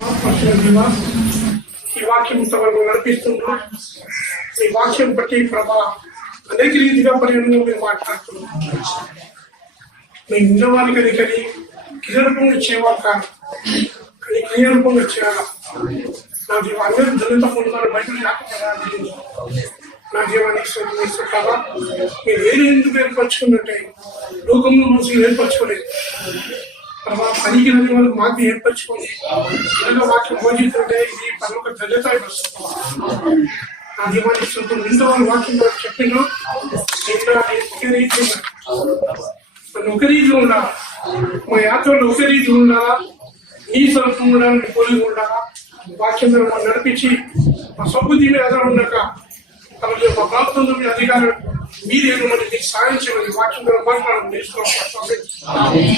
ఈ వాక్యం ఇంతవరకు నడిపిస్తుండ్రు. ఈ వాక్యం బట్టి ప్రభా అనేక రీతిగా పరిగణలో మీరు మాట్లాడుతున్నారు. మేము నిజవానికి అది కానీ క్రియరూపంగా చేయాలి కాదు, కానీ క్రియరూపంగా చేయాలా. నా జీవ అందరూ దళిత పొందుతారు బయట లేకపోతే నా జీవానికి ప్రభా మీరు ఎందుకు ఏర్పరచుకున్నట్టే లోకంలో మనుషులు ఏర్పరచుకోలేదు ప్రభా. పనికి రాని వాళ్ళు మాకు ఏర్పరచుకొని వాక్యం బోధిస్తుంటే ఇది పనులకు దళిత నా జీవానికి సొంతం ఇంత వాళ్ళు వాక్యం చెప్పిండ్రు. ఒక రీతిలో ఉండాలా, మా యాత్రలో ఒక రీతి ఉండాలా, ఈ స్వరూపం ఉండాలని పోలి ఉండాలా. వాక్యం నడిపించి మా సబ్బుద్ధి మీద ఆధారం ఉండక అలాగే మా ప్రాంతంలో మీ అధికారులు మీరేమో మరి మీకు సాయం చేయమని వాక్యం మాట్లాడాలని నేర్చుకోవాలి.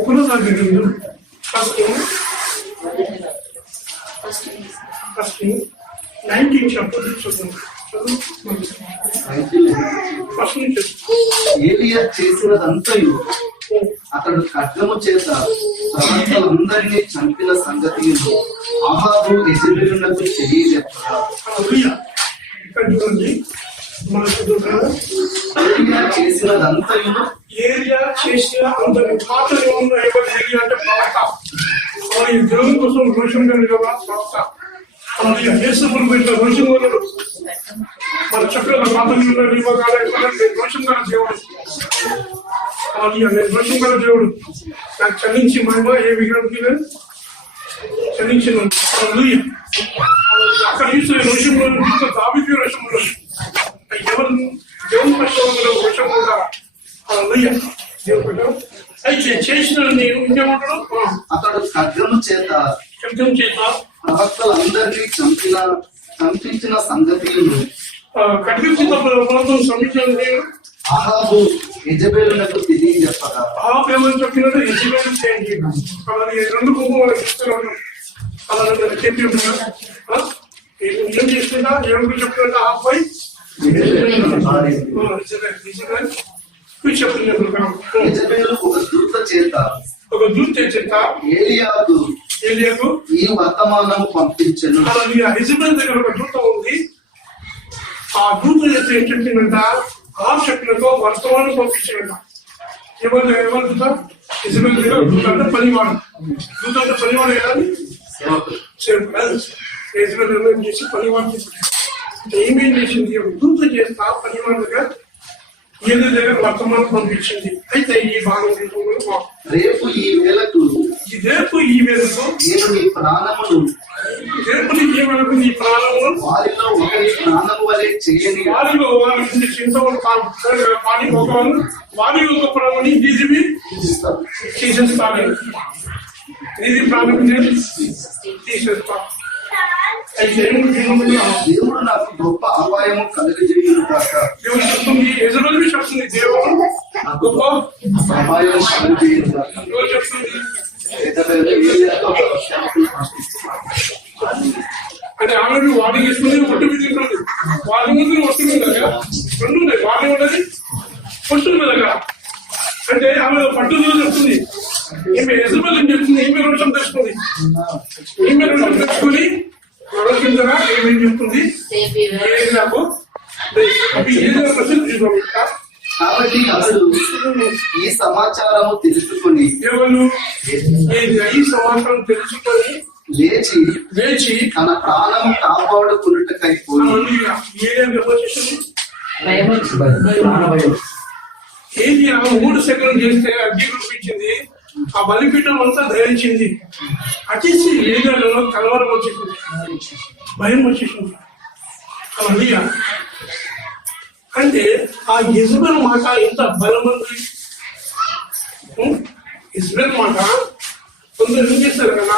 ఒకటో తారీఖు ఫస్ట్ 19 చాప్టర్ ఏలియా చేసినదంతయు అతడు ఖడ్గము చేత ప్రవక్తలందరినీ చంపిన సంగతి అహాబు యెజెబెలునకు తెలియజెప్పగా ఏలియా చేసినదంతయు ఏలియా చేసిన అంతటి పాటలు అంటే ప్రవక్త దేవుని కోసం రోషం కలిగిన ప్రవక్త యేసుపురం పెట్టిన రోషం వలన మన చక్కగా పాటలు రోషం గల దేవుడు. నేను రోషం గల దేవుడు నాకు చలించి మహిమ ఏ విగ్రహంకి చలించిన అక్కడ చూసిన రోషంలో దావికి రోషంలో ఎవరు దేవుని పక్షంలో రోషం ఉంటారా అయితే చేసిన నేను ఇంకేమంటాడు అతడు ఖడ్గము చేత ప్రవక్తలందరినీ చంపించిన సంగతి ఖడ్గం సంపించిన అహాబు యెజెబెలునకు తెలియజెప్పగా అహాబు ఏమని చెప్పినట్టు యెజెబెలు చేయండి రెండు కుంకుమలు ఇస్తున్నాను అలా చెప్పి ఏం చేస్తుందా ఎవరికి చెప్తున్నా అబ్బాయి ఒక దూత చేత ఏలియాకు ఈ వర్తమానం పంపించను. యెజెబెలు దగ్గర ఒక దూత ఉంది. ఆ దూత చేత ఏం చెప్పిందంట, ఆ శక్తులతో వర్తమానం పంపించిందంట. ఎవరు యెజెబెలు దగ్గర దూత అంటే పనివాడు. దూత అంటే పనివాడు వెళ్ళాలి యెజెబెలు ఏం చేసి పనివాడు ఏమేం చేసింది దూత చేస్తా పనివాడు దగ్గర ఏదో దగ్గర వర్తమానం పంపించింది. అయితే ఈ భాగం రేపు ఈ వేళకు నేను నీ ప్రాణమును నీ ప్రాణము వారిలో ఒకరి ప్రాణము వలె చేయని వారిలో వారి ఒక ప్రాణాన్ని నిజమి తీసేస్తాను. నిధి ప్రాణం తీసేస్తా. దేవుడు నాకు గొప్ప అపాయము కలుగజేయును కాక. దేవుడు చెప్తుంది, యెజెబెలు చెప్తుంది దేవుడు గొప్ప అపాయం కలుగజేయును కాక. ఎవరు చెప్తుంది అంటే ఆమె వాడికి ఇస్తుంది ఒట్టు మీద ఉంటుంది. వాళ్ళ ముందు ఒట్టు మీద రెండు ఉన్నాయి. వాళ్ళే ఉన్నది ఒట్టు మీద అంటే ఆమె పట్టుదల చెప్తుంది. ఈమె యెజెబెలు ఏం చెప్తుంది, ఈమె రోషం తెచ్చుకుంది. ఈమె రోషం తెచ్చుకొని ఆలోచించగా ఏమేం చెప్తుంది నాకు కాబట్టి అసలు ఈ సమాచారము తెలుసుకొని ఈ సమాచారం తెలుసుకొని లేచి తన ప్రాణం కాపాడుకున్నట్టుకై ఏది 3 సెకండ్లు చేస్తే అగ్ని కురిపించింది. ఆ బలిపీఠం అంతా ధరించింది. వచ్చేసి ఏరియాలలో కలవరం వచ్చేసింది, భయం వచ్చేసింది. అలా అంటే ఆ యెజబెల్ మాట ఎంత బలమంది. యెజబెల్ మాట కొందరు ఏం చేస్తారు కదా,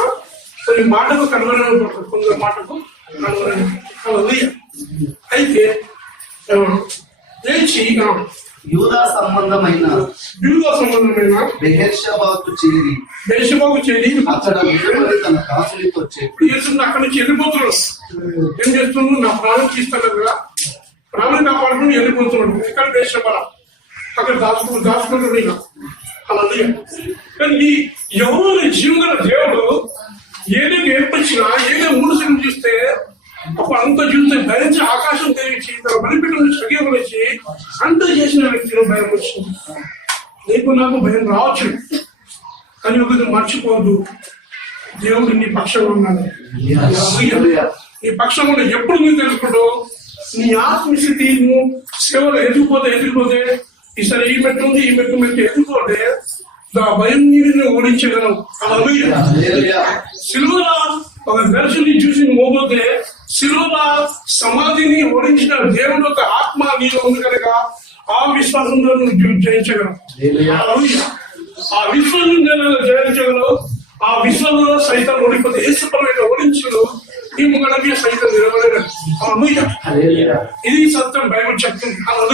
కొన్ని మాటకు కలవరం పడతారు, కొందరు మాటకు కలవరం. అలా అయితే లేచి యూదా సంబంధమైన బెహెర్షెబాకు చేరి అక్కడ నిలబడి తన దాసునితో చెప్పి, అక్కడి నుంచి వెళ్ళిపోతున్నాడు. ఏం చేస్తున్నాడు? నా ప్రాణం తీస్తాను కదా, ప్రాణం కాపాడుకుని వెళ్ళిపోతున్నాడు. ఎక్కడ బెహెర్షెబా అక్కడ దాచుకుంటున్నాడు. అలా కానీ ఎవరు జీవన దేవుడు ఏదైనా ఏర్పరిచినా ఏదో మూడుసం చూస్తే అప్పుడు అంత చూస్తే భరించి ఆకాశం తెరిచి తన బలిపీఠం సగీతం వచ్చి అంత చేసిన వ్యక్తిలో భయం వచ్చింది. నీకు నాకు భయం రావచ్చు, కానీ ఒకటి మర్చిపోదు, దేవుడు నీ పక్షంలో ఉన్నాడు. నీ పక్షంలో ఎప్పుడు నువ్వు తెలుసుకుంటావు, నీ ఆత్మస్థితి నువ్వు సేవలో ఎదిగిపోతే ఈసారి ఈ మెట్టు ఉంది, ఈ మెట్టు ఎదుగుపోతే ఆ భయం నీవు ఓడించగలవు. అలా సిలువలో ఒక దర్శని చూసి మోపోతే సిలువ సమాధిని ఓడించిన దేవుడు ఒక ఆత్మ నీలో ఉంది కనుక ఆ విశ్వాసంలో నువ్వు జయించగలవు. ఆ విశ్వాసం జయించగలవు. ఆ విశ్వాసంలో సైతం ఓడిపోతే ఏసుపరమైన ఓడించడు ఈ ముంగడమే సైతం నిలబడగలరు. ఇది సత్యం బైబిల్ చెప్తుంది. అలా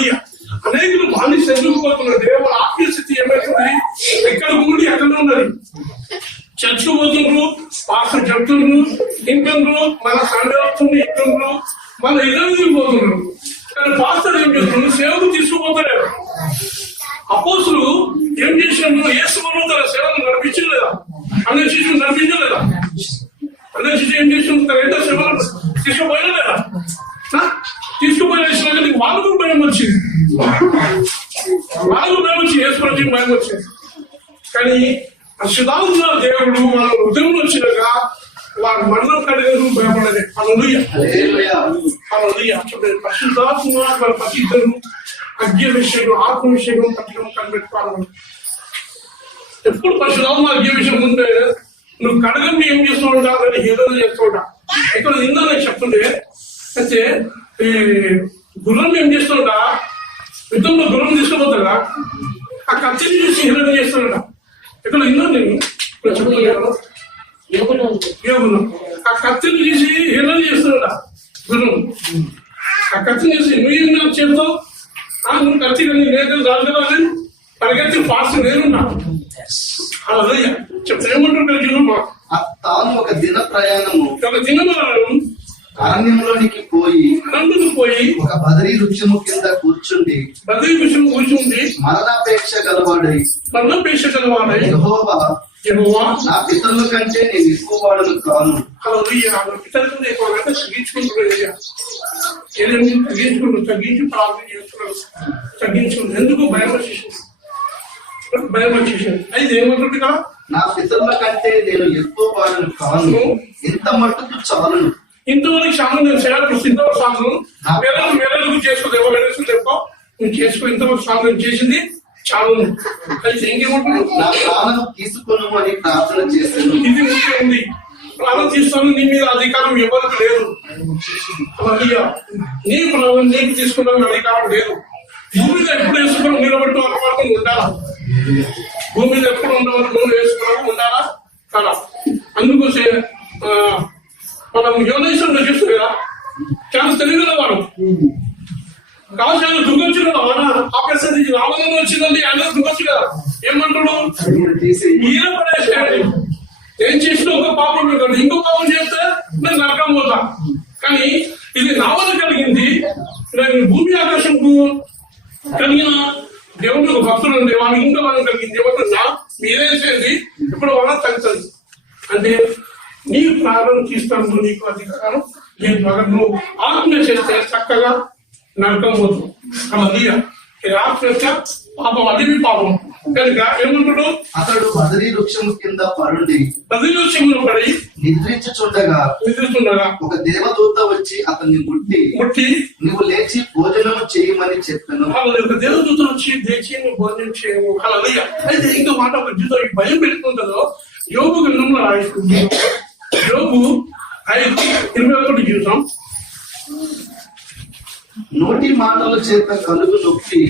అనేకులు బానిస ఎదుగుపోతున్నారు. దేవుడు ఆత్మీయ స్థితి ఏమైతుంది, ఎక్కడ ఉండి ఎక్కడ ఉన్నది. చర్చకు పోతుండ్రు, పాస్టర్ చెప్తుండ్రు, ఇంటుండ్రు, మన సండే వస్తుంది, ఇంటుండ్రు, మన ఇద్దరు పోతున్నారు. కానీ పాస్టర్ ఏం చేస్తున్నారు, సేవకు తీసుకుపోతలేరు. అపోస్తులు ఏం చేసినారు, యేసును తన సేవను నడిపించలేదా, అనే శిష్యులు నడిపించలేదా, అనే శిష్యు ఏం చేసిన తన ఎంత సేవలు తీసుకుపోయలేదా, తీసుకుపోయిన వాళ్ళకు భయం వచ్చింది, యేసు భయం వచ్చింది. కానీ పరిశుద్ధాత్మ దేవుడు వాళ్ళ హృదయంలో వచ్చినాక వారి మరణం కలిగేందుకు భయపడలేదు. పరిశుద్ధాత్మ వాళ్ళ ప్రతి ఇద్దరు అజ్ఞ విషయం ఆత్మ విషయం పట్టడం కనిపెట్టుకోవాలి. ఎప్పుడు పరిశుద్ధాత్మ అజ్ఞ విషయం ఉంటే నువ్వు కడగండి ఏం చేస్తున్నావు కాదని ఏదో చేస్తుంటా. ఇక్కడ నిన్న నేను చెప్తుంటే అయితే ఈ గుర్రం ఏం చేస్తుంటా, యుద్ధంలో గుర్రం తీసుకుపోతాడా, ఆ కత్తిని చూసి హీరోని చేస్తున్నాడా. ఇక్కడ విన్నా నేను ఆ కత్తిని చూసి హీరోని చేస్తున్నాడా గుర్రం. ఆ కత్తిని చూసి నువ్వు నాకు చెప్తావు, నువ్వు కత్తి కానీ నేను రాజులని పరిగెత్తి ఫాస్ట్ నేనున్నా. అలా చెప్తా ఏమంటుంటా, తాను ఒక దిన ప్రయాణము అరణ్యంలోనికి పోయి ఒక బదరీ వృక్షము కింద కూర్చుండి మరణాపేక్ష గలవాడై యెహోవా నా పితరుల కంటే నేను ఎక్కువ వాడను కాను. తగ్గించుకుంటు ఎందుకు భయం వచ్చేసింది. అయితే ఏమంటుంది కదా, నా పితరుల కంటే నేను ఎక్కువ వాడను కాను, ఇంత మట్టుకు చాలును. ఇంతవరకు చాలా నేను సేవలు ఇంతవరకు సాగు వేలకు చేసుకో చెప్పో నువ్వు చేసుకో. ఇంతవరకు సాగు నేను చేసింది చాలా. అయితే ఇంకేమంటున్నా, నా ప్రాణం తీసుకును అని ప్రార్థన చేస్తాను. ఇది ముఖ్యం ఉంది, ప్రాణం తీస్తాను, నీ మీద అధికారం ఎవరికి లేదు. అలా నీ ప్రాణం నీకు తీసుకున్న అధికారం లేదు. భూమి మీద ఎప్పుడు వేసుకున్నావు నిలబట్టు అలవాటు ఉండాలా, భూమి మీద ఎప్పుడు ఉండవరకు నువ్వు వేసుకున్నావు ఉండాలా కదా. అందుకోసే మనం యోనేశ్వరుడు చూస్తుంది కదా, చాలా తెలియదు వాడు కాదు దుఃఖొచ్చు కదా, ఆ పరిస్థితి రామదంగా వచ్చిందండి, ఆయన దుఃఖొచ్చు కదా. ఏమంటాడు, ఈయన పడేసేయండి, ఏం చేసిన ఒక పాపం పెట్టండి, ఇంకో పాపం చేస్తే నేను నరకం పోతా. కానీ ఇది నా వల్ల కలిగింది, నేను భూమి ఆకాశంకు కలిగిన దేవుడు ఒక భక్తులు ఉండే వాళ్ళకి ఇంకా వాళ్ళని కలిగింది. ఏమంటున్నా, మీరేసేది ఇప్పుడు వాళ్ళ తగ్గుతుంది. అంటే నీ ప్రాణం తీస్తాను, నీకు అధికారం నేను నువ్వు ఆత్మ చేస్తే చక్కగా నరకం పోతుంది. అలా ఆత్మ పాపం, అది మీ పాపం కనుక ఏమంటాడు, అతడు బదరీ వృక్షము కింద పడి నిద్రించుచుండగా ఒక దేవదూత వచ్చి అతన్ని ముట్టి నువ్వు లేచి భోజనం చేయమని చెప్పాను. ఒక దేవదూత వచ్చి లేచి నువ్వు భోజనం చేయము. అలా అయితే ఇంకో మాట, ఒక జీవితం భయం పెట్టుకుంటుందో యోబు గ్రంథంలో రాయిస్తున్నాం. యోబు 5:21 చూసాం. నోటి మాటల చేత కలుగు నొప్పి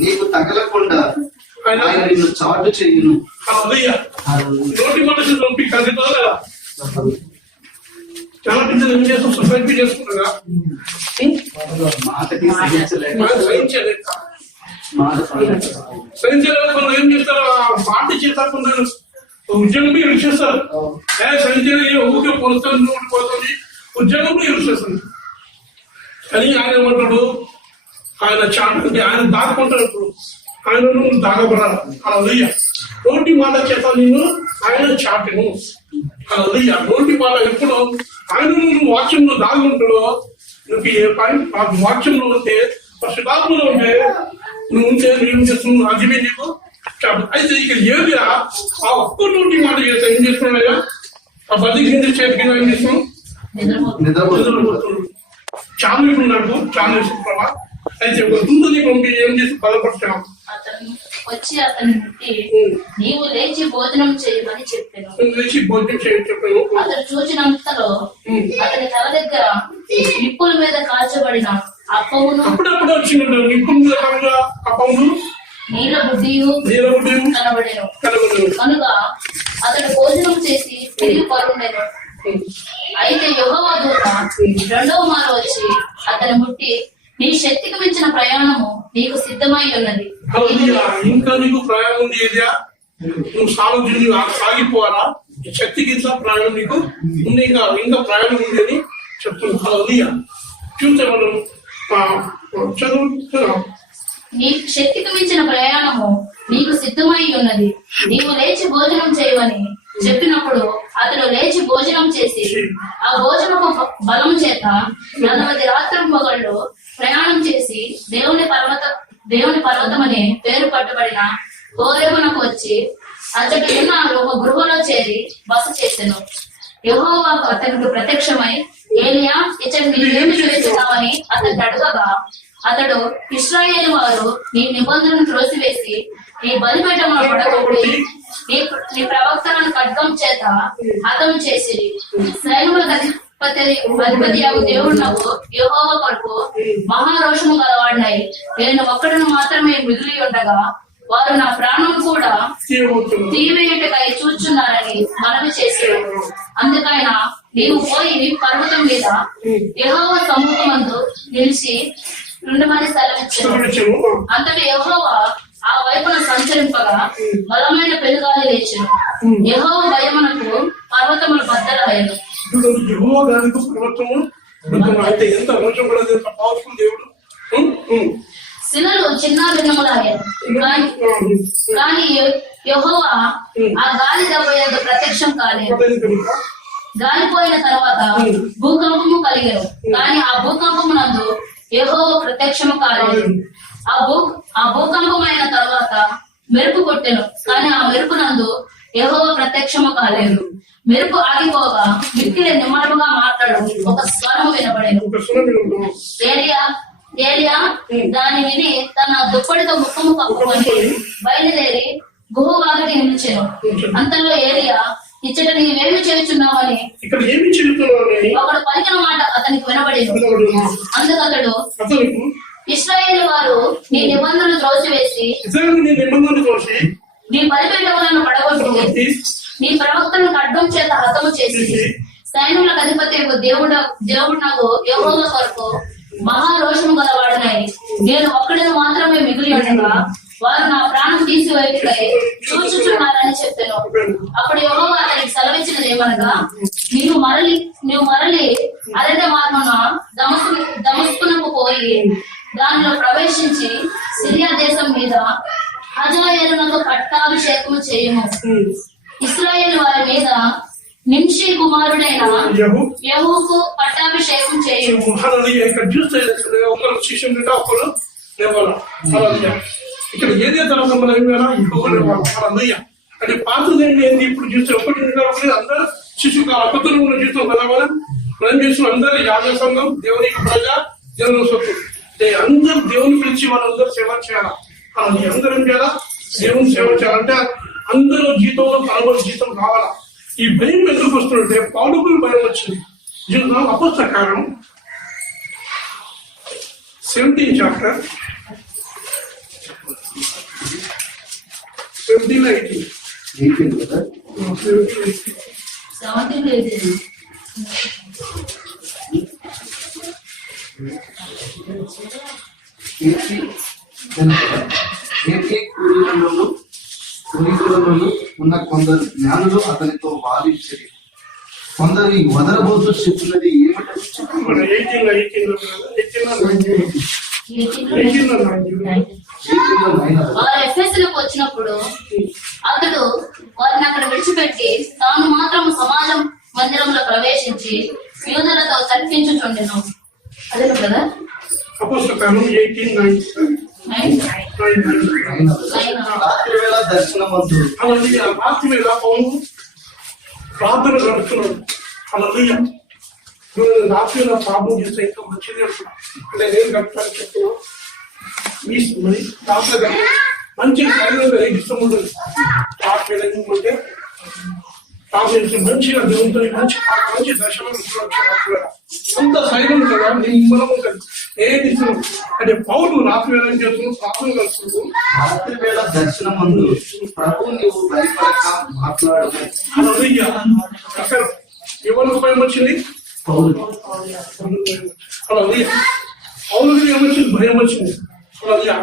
నీకు తగలకుండా ఆయన నిన్ను చాటు చేయును. నోటి మాట నొప్పి కలుగుతుందా లేదా? చాలా పిల్లలు ఏం చేస్తాం, సొసైటీ చేసుకుంటారా, సహించలేదు. కొందరు ఏం చేస్తారు, మాట చేస్తారు, కొందరు ఉద్యోగం యూజ్ చేస్తారు. సహించలేదు, ఊరికే పోలుస్తుంది, పోతుంది, ఉద్యోగం యూజ్ చేస్తుంది. కానీ ఆయన ఏమంటాడు, ఆయన చాటు ఆయన దాక్కుంటాడు. ఇప్పుడు ఆయన నువ్వు దాగబడాలి. అలా నోటి మాట చేత నేను ఆయన చాటును. అలా నోటి మాట ఎప్పుడు ఆయన నువ్వు వాక్యంలో దాగుంటాడో, నువ్వు ఏ పాయింట్ వాక్యంలో ఉంటే, శుభాత్మలో ఉంటే, నువ్వు ఉంటే నువ్వు చేస్తున్నావు, అదిమే నీకు చాటు. అయితే ఇక ఏది ఆ ఒక్క నోటి మాట చేస్తా ఏం చేస్తున్నాయా, ఆ బతికి చేతికి ఏం చేస్తున్నావు, నిద్రపోతున్నాడు. చాలు నాకు చాలు వేసుకుంటావా? అయితే ఒక దూతని పంపి ఏం చేసి బలపరచాం. వచ్చి అతని ముట్టి నీవు లేచి భోజనం చేయమని చెప్పాను. అతను చూచినంతలో అతని తల దగ్గర నిప్పుల మీద కాల్చబడిన అప్పమును, అప్పుడప్పుడు వచ్చిన నిప్పుల మీద అప్పమును, నీళ్ళ బుడ్డియు కనబడేను. కనుక అతడు భోజనం చేసి తిరిగి పరుండెను. అయితే యెహోవా దూత రెండవ మారు వచ్చి అతని ముట్టి, నీ శక్తికి మించిన ప్రయాణము నీకు సిద్ధమై ఉన్నది. ఇంకా నీకు ప్రయాణం ఉంది, ఏదియా నువ్వు సాగిపోవాలా, శక్తికి ప్రయాణం నీకు ఉంది, ఇంకా ప్రయాణం ఉంది అని చెప్తున్నా. చూస్తే మనం చదువుతున్నాం. నీ శక్తికి మించిన ప్రయాణము నీకు సిద్ధమై ఉన్నది, నీవు లేచి భోజనం చేయవని చెప్పినప్పుడు అతడు లేచి భోజనం చేసి ఆ భోజనపు బలం చేత 40 రాత్రి పగళ్ళు ప్రయాణం చేసి దేవుని పర్వతం అనే పేరు పట్టుబడిన హోరేబునకు వచ్చి అతడు ఉన్న ఒక గృహలో చేరి బస చేసెను. యెహోవా అతనికి ప్రత్యక్షమై, ఏలియా ఇతడు నీవేమి చేస్తున్నావని అతన్ని అడగగా, అతడు ఇశ్రాయేలు వారు నీ నిబంధనను త్రోసివేసి నీ బలిపీఠమును పడగొట్టి నీ ప్రవక్తలను ఖడ్గం చేత హతం చేసి సైన్యములకు అధిపతి దేవుడు నాకు యెహోవా కొరకు మహారోషము గలవాడినై నేను ఒక్కడును మాత్రమే మిగిలి ఉండగా వారు నా ప్రాణం కూడా తీవేయుటకై చూచున్నారని మనవి చేశారు. అందుకైనా నీవు పోయి పర్వతం మీద యెహోవా సముఖమందు నిలిచి ఉండమని సెలవిచ్చాను. అంతటి యెహోవా ఆ వైపున సంచరింపగా బలమైన పెనుగాలి లేచెను. యెహోవా భయమునకు పర్వతములు బద్దలయ్యను. శిలలు చిన్న భిన్నములయ్యాను. కానీ యెహోవా ఆ గాలి దెబ్బ ప్రత్యక్షం కాలేదు. గాలిపోయిన తర్వాత భూకంపము కలిగెను. కానీ ఆ భూకంపమునందు యెహోవా ప్రత్యక్షము కాలేదు. ఆ భూకంపమైన తర్వాత మెరుపు కొట్టెను. కానీ ఆ మెరుపునందు యెహోవా ప్రత్యక్షము కాలేదు. మెరుపు ఆగిపోగా మిక్కిలి నిమ్మరముగా మాట్లాడు ఒక స్వరము వినబడేను. ఏలియా దాని విని తన దుప్పటితో ముఖము కప్పుకొని బయలుదేరి గుహ వాగటి నిలిచెను. అంతలో ఏలియా, ఇచ్చట నీవేమి చేయుచున్నావని ఒకడు పలికిన మాట అతనికి వినబడేను. అందుకతడు, ఇశ్రాయేలు వారు నీ నిబంధనలు త్రోసివేసి నీ బలిపీఠములను పడగొట్టి నీ ప్రవక్తలను ఖడ్గం చేత హతము చేసి సైన్యములకు అధిపతి దేవుడు నాకు యెహోవా కొరకు మహారోషము గలవాడనై నేను ఒక్కడిని మాత్రమే మిగిలి ఉండగా వారు నా ప్రాణం తీసివేయుటకై చూచుచున్నారని చెప్పాను. అప్పుడు యెహోవా అతనికి సెలవిచ్చినది ఏమనగా, నీవు మరలి అరణ్య మార్గమున దమస్కునకు పోయి దానిలో ప్రవేశించి సిరియా దేశం మీద హజాయేలునకు పట్టాభిషేకము చేయము. ఇశ్రాయేలు వారి మీద నింషి కుమారుడైన యెహూకు పట్టాభిషేకం చేయము. ఇక్కడ ఏదే తర్వాత అంటే పాతది ఏంటి, ఇప్పుడు చూస్తే ఒకటి అందరూ శిశుకాల కొత్తలు చూస్తాం కదా. మనం చేస్తున్న అందరూ యాజక సంఘం, దేవుని ప్రజ, దేవుని సొత్తు, అందరూ దేవుని పిలిచి వాళ్ళందరూ సేవ చేయాలా. అలా అందరూ ఏం చేయాలా, దేవుని సేవ చేయాలంటే అందరూ జీతంలో పరమ జీతం రావాలా. ఈ భయం ఎందుకు వస్తుందంటే పౌలుకు భయం వచ్చింది. అపోస్తల కార్యం 17 chapter 17-18. 18 కదా. 17 కూలీలలో ఉన్న కొందరు జ్ఞానులు అతనితో వాదించారు. కొందరు వదలబోతూ చెప్పినది ఏమిటో మన 18 వారు ఎఫెసులకు వచ్చినప్పుడు అతడు వారిని అక్కడ విడిచిపెట్టి తాను మాత్రం సమాజం మందిరంలో ప్రవేశించి యూదులతో తర్కించుచుండెను. అదే కదా అపోస్తల కార్యం 18:9. రాత్రి వేళ దర్శనమందు అలాగే రాత్రి వేళ పౌలు ప్రార్థన గడుపుతున్నాడు. అలాగే రాత్రి వేళ ప్రార్థన చేస్తే ఇంకా మంచిది అంటున్నా. అంటే నేను గడుపుతాను చెప్తున్నా. మీ రాత్రి మంచి శైలంగా ఇష్టం ఉంటుంది. రాత్రి వేళ ఎందుకంటే రాత్రి మంచిగా దేవునితో మంచి దర్శనం అంత సైలం కదా నిమ్మలం ఉంటుంది. ఏది ఇష్టం అంటే పౌరులు రాత్రి వేళ చేస్తున్నాడు, ప్రార్థన కలుస్తున్నాడు. రాత్రి వేళ దర్శనమందు ప్రభు నీవు భయపడక మాట్లాడు. అక్కడ ఎవరికి భయం వచ్చింది? పౌలు అలా పౌరులకి ఏమొచ్చింది? భయం వచ్చింది. అలా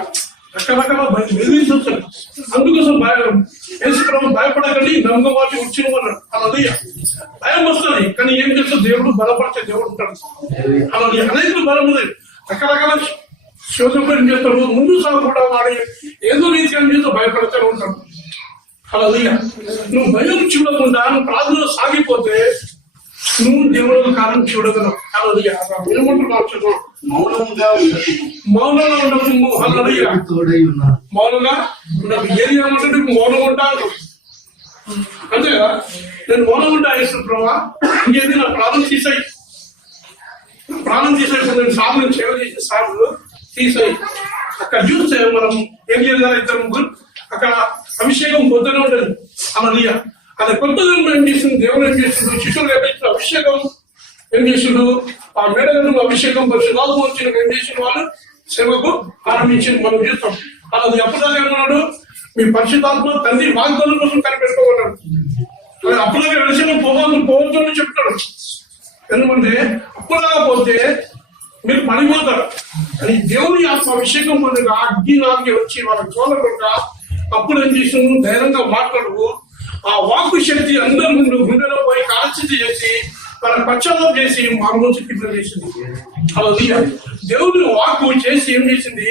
రకరకాల భయం బెదిరించారు. అందుకోసం యేసుప్రభు భయపడకండి, నమ్మకం వచ్చిన అన్నాడు. అలా భయం వస్తుంది, కానీ ఏం చేస్తారు? దేవుడు బలపరిచే దేవుడు ఉంటాడు. అలా అనేకులు బలం ఉంది. రకరకాల శోధన చేస్తాడు. ముందు సాగు కూడా వాడి ఏదో రీతిగా చేస్తూ భయపడుతూ ఉంటాడు. అలా నువ్వు భయం చూడకుండా నువ్వు ప్రార్థన సాగిపోతే నువ్వు దేవుడు కారణం చూడగలవు. అలా ఏమంటున్నావు? మౌనంగా మౌనంగా ఉండదు. తోడై ఉన్నా మౌనంగా ఉండదు. ఏది ఏమంటే మౌనం ఉంటాను అంతే కదా. నేను మౌనం ఉంటా వేస్తాను ప్రభావ, ఇంకేది నా ప్రాణం తీసాయి, ప్రాణం తీసేప్పుడు నేను సాగులు సేవ చేసే సాగులు తీసాయి. అక్కడ చూస్తే మనం ఏం చేయాలి? 2-3 అక్కడ అభిషేకం పొద్దునే ఉంటుంది. అలా అది కొత్తగా ఏం చేస్తుంది? దేవుడు ఏం చేస్తుండ్రు? శిష్యులు ఏమిచ్చిన అభిషేకం ఏం చేసిండు? ఆ మేడగంలో అభిషేకం పరిశుద్ధాత్మ వచ్చిన ఏం చేసిన వాళ్ళు సేవకు ఆరంభించింది. మనం చూస్తాం. అలా అప్పుడుదాకా ఏమన్నాడు? మీ పరిశుద్ధాత్మ తండ్రి వాగ్దానం కోసం కనిపెట్టుకోమన్నాడు. అప్పుడుగా వెలిసిన పోవద్దు అని చెప్తాడు. ఎందుకంటే అప్పుడుదాకా పోతే మీరు పడిపోతారు. అని దేవుని ఆత్మ అభిషేకం పొందగా అగ్ని నాకి వచ్చి వాళ్ళకి చూడకుండా అప్పుడు ఏం చేసిన ధైర్యంగా మాట్లాడు. ఆ వాక్కు శక్తి అందరి ముందు గుండెలో పోయి కాల్చితి చేసి మన పశ్చాత్తాపం చేసి మామూలు కింద చేసింది. అలా దేవుని వాక్కు చేసి ఏం చేసింది?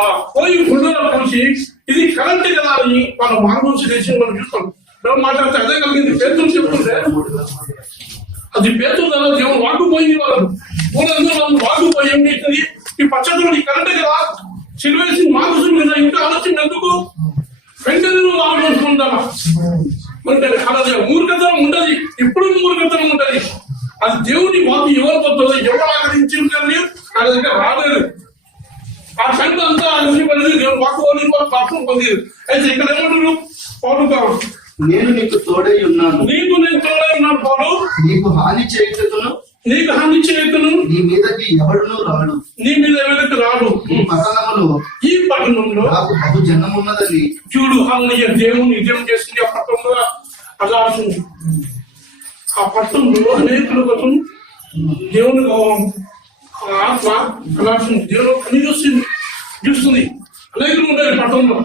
ఆ పోయి గుండెలో కలిసి ఇది కరెంట్ కదా అని మన మామూలు చేసి మనం చూస్తాం. మేము మాట్లాడితే అదే కలిగింది. పేతులు చెప్తుంటే అది పేతులు కదా దేవుడు వాక్కు పోయింది. వాళ్ళు వాక్కు పోయి ఏం చేసింది? ఈ పశ్చాత్తాపం కరెంట్ కదా సిలువేసి మాంసం మీద ఇంకా ఆలోచన ఎందుకు? వెంటనే నువ్వు ఆలోచించుకుంటావా? అలా మూర్ఖతనం ఉండదు. ఇప్పుడు మూర్ఖతనం ఉంటది. అది దేవుని వాకు ఎవరు పోతుందో ఎవరు ఆకరించి ఆయన దగ్గర రాలేదు. ఆ సంఘం అంతా పడింది. దేవుని వాకు పాపం పొందేది. అయితే ఇక్కడ ఏమంటారు? పౌలు కావాలి, నేను నీకు తోడై ఉన్నాను, నేను తోడై ఉన్నాను పౌలు, నీకు హాని చేయటను నీ మీదకి ఎవడును రాడు, నీ మీద ఎవరికి రాడు. ఈ పట్టణంలో నాకు బహు జనం ఉన్నదని చూడు. అలా దేవుని నిజం చేసింది. ఆ పట్టణంలో అదాల్సింది. ఆ పట్టణంలో అనేకుల కోసం దేవుని ఆత్మ అలాల్సింది. దేవుడు అన్ని చూస్తుంది. అనేకులు ఉండేది పట్టణంలో.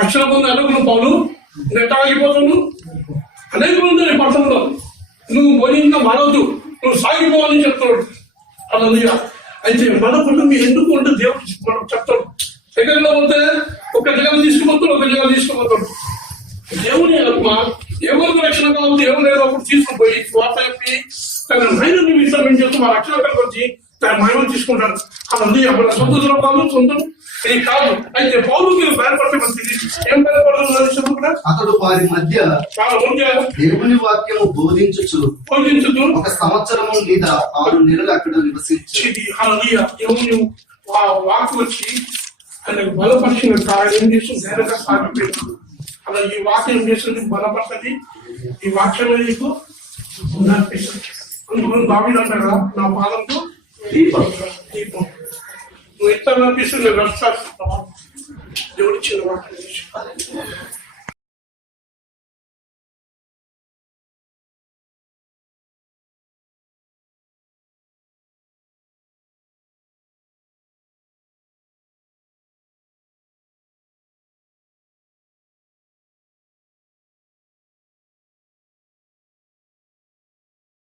రక్షణ పొంది అనేకులు పౌలు నెట్ ఆగిపోతాను. అనేకులు ఉండేది పట్టణంలో. నువ్వు పోయినా మారవద్దు, నువ్వు సాగిపోవాలని చెప్తాడు. అలా అయితే మన కుటుంబం ఎందుకు అంటే దేవుడు మనం చెప్తాడు. సెకండ్లో పోతే ఒక జగన్ తీసుకుపోతాడు, ఒక జగన్ తీసుకుపోతాడు. దేవుని ఆత్మ ఎవరికి రక్షణ కావాలి, ఎవరు లేదో అప్పుడు తీసుకుపోయి స్వార్థ చెప్పి తన మైనని విషయం చేస్తూ మా రక్షణ కలిగి వచ్చి తన మహిమ తీసుకుంటాడు. అలా అప్పుడు సొంతం కాదు, సొంతం ఇది కాదు. అయితే పౌరుకి భయపడితే మంచిది. ఏం భయపడుతున్నారు? అతడు వారి మధ్య దేవుని వాక్యం బోధించుచు ఒక సంవత్సరము మీద 6 నెలలు అక్కడ నివసించింది. దేవుని వాక్ వచ్చి ఆయనకు బలపరిచిన ఆయన ఏం చేస్తుంది? ధైర్యంగా సాగిపోయింది. అలా ఈ వాక్యం చేస్తుంది బలపడుతుంది. ఈ వాక్యం నీకు నడిపిస్తుంది. అందుకని దావీదు అంటాడు కదా, నా పాదంకు దీపం. దీపం. నువ్వు ఎట్లా నడిపిస్తుంది నడుస్తాను దేవుడు ఇచ్చిన వాక్యం.